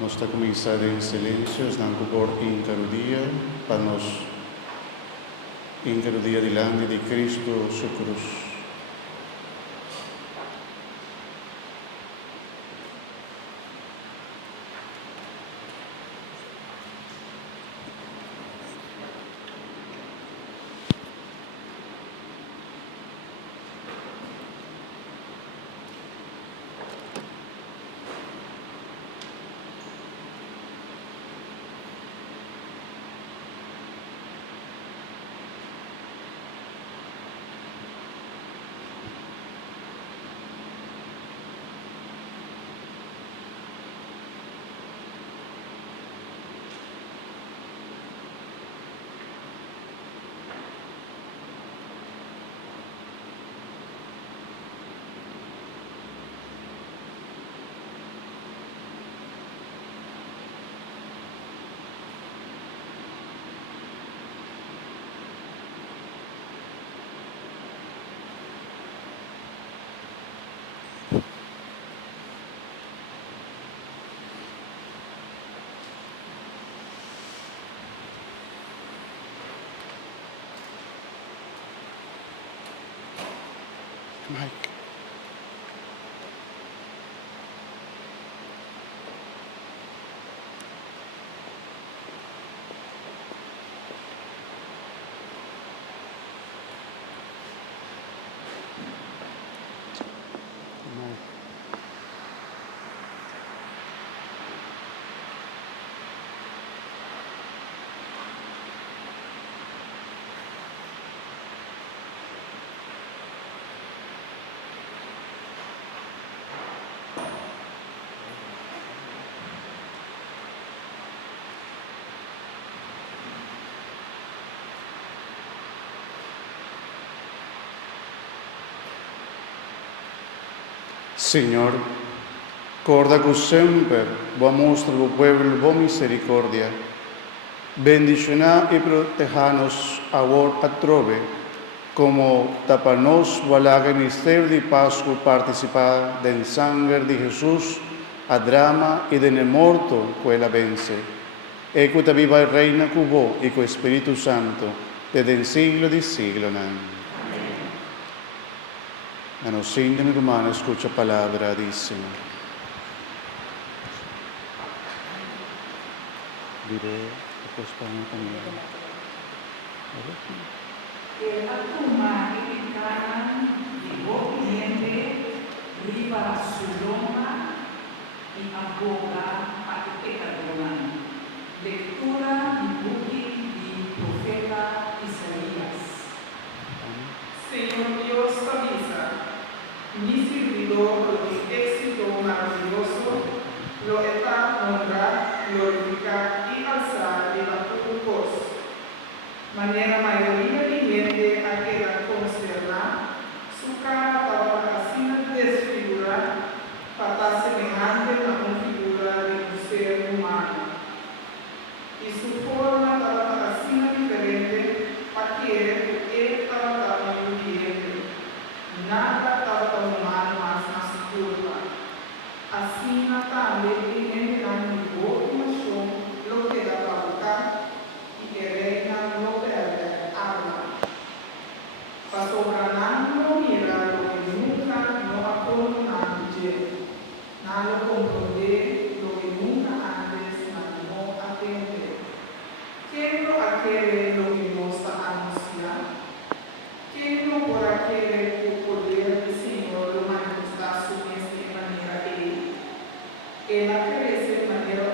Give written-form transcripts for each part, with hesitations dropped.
Nós está a começar em silêncio, estamos por encarudia, para nós encarudia delante de Cristo, sua cruz. Mike. Señor, corda que sempre boa mostra do pueblo boa misericórdia, bendicioná e proteja-nos agora atrove, como tapa-nos valaga mistério de Páscoa participar del sangue de Jesus, a drama e de morto que ela vence. Ecuta viva e reina cubo e com o Espírito Santo, desde el siglo de siglo. Amén. Anocinte, mi hermano, escucha palabra, dice. Diré, acostamos también. El Atuma y Canan llegó cliente, riba su loma y aboga a pecadora. Lectura y buki y profeta Isaías. Señor Dios, avisa. Mi servidor lo que éxito maravilloso, lo está honrar, glorificar y alzar de la tu voz. Manera mayoría viviente a quedar consternar, su cara para así desfigurar, para semejante a una figura de un ser humano. Y su forma para así diferente, para que él estaba viviente. Nada estaba humano más na sua curva. Assim, Natália, ele não ligou uma show, lo que da pauta, e reina no perde, habla. Passou ganando, mira, lo que nunca no apoio nadie. Nada compreender, lo que nunca antes no atende. Quero aquele lo que nos está anunciando. Quero por aquele o poder do Senhor lo manifestar sobre esta maneira ele. Ela cresce de maneira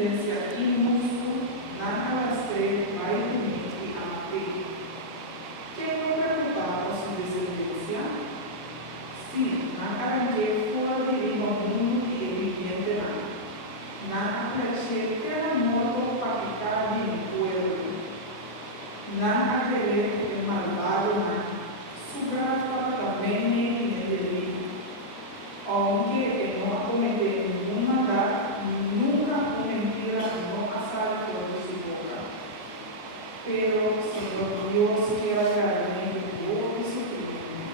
descendencia injusto, nace mayormente a ti. ¿Qué no preocupaba su descendencia? Sí, nace fuera de mundo y viviente. Nace el modo para mi pueblo. Nace el malvado. Su gracia también en el delito. Aunque no comete ninguna maldad, nunca una mentira no asalta de su boca. Pero Señor Dios quiera realmente todo su crimen.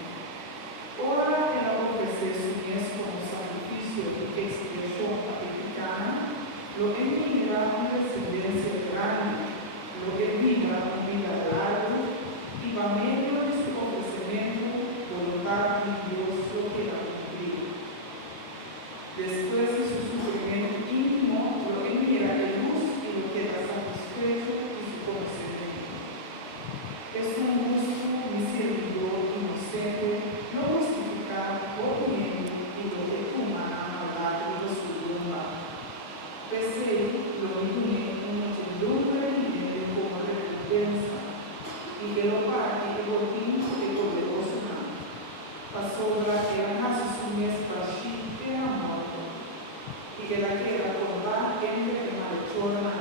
Ahora que no ofrece su mies como sacrificio de expiación patrificana, lo emigra una descendencia grande, lo emigra un vida largo y va medio de su ofrecimiento, voluntad de Dios lo que la cumplido. Después de su sufrimiento íntimo, lo envía de luz y lo queda satisfecho de su conocimiento. Es un gusto, mi servidor inocente, no justificar por bien y lo que humana maldad de su tumba. Pese lo une una tendura viviente como recompensa, y que lo parte por fin de poderoso mano. Pasó la que hace su mes para y que la quiera tomar gente que malchorna,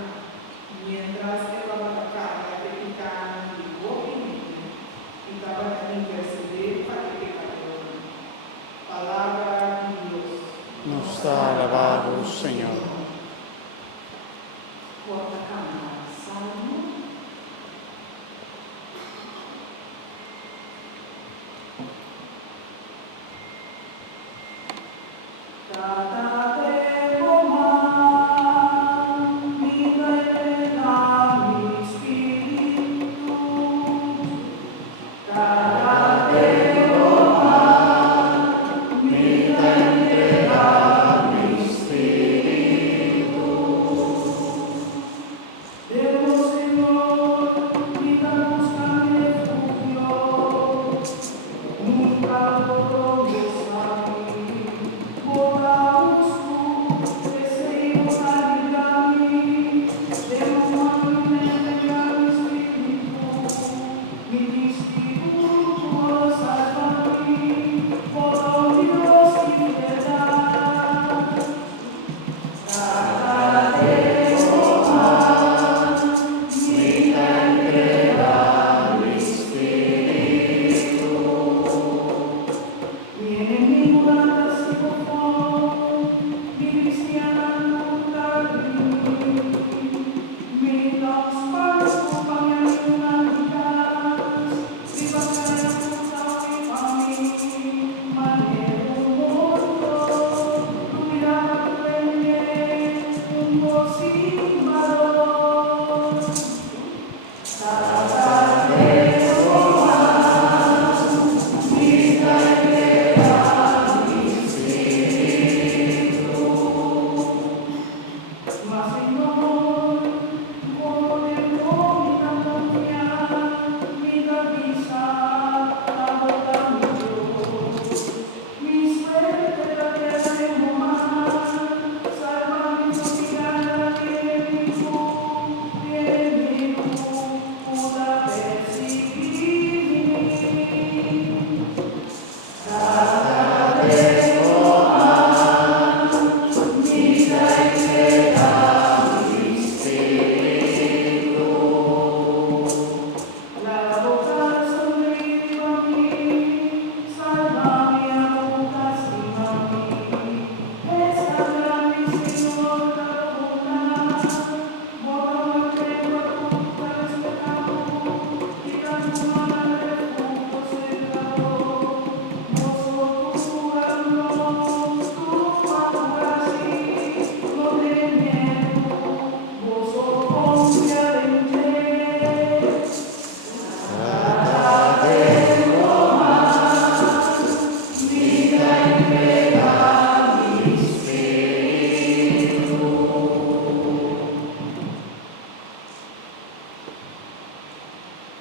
mientras que va a atacar de picana y y estaba a interceder para que perdone. Palabra de Dios. Nos ha alabado, Señor. Cuarta cámara, Salmo.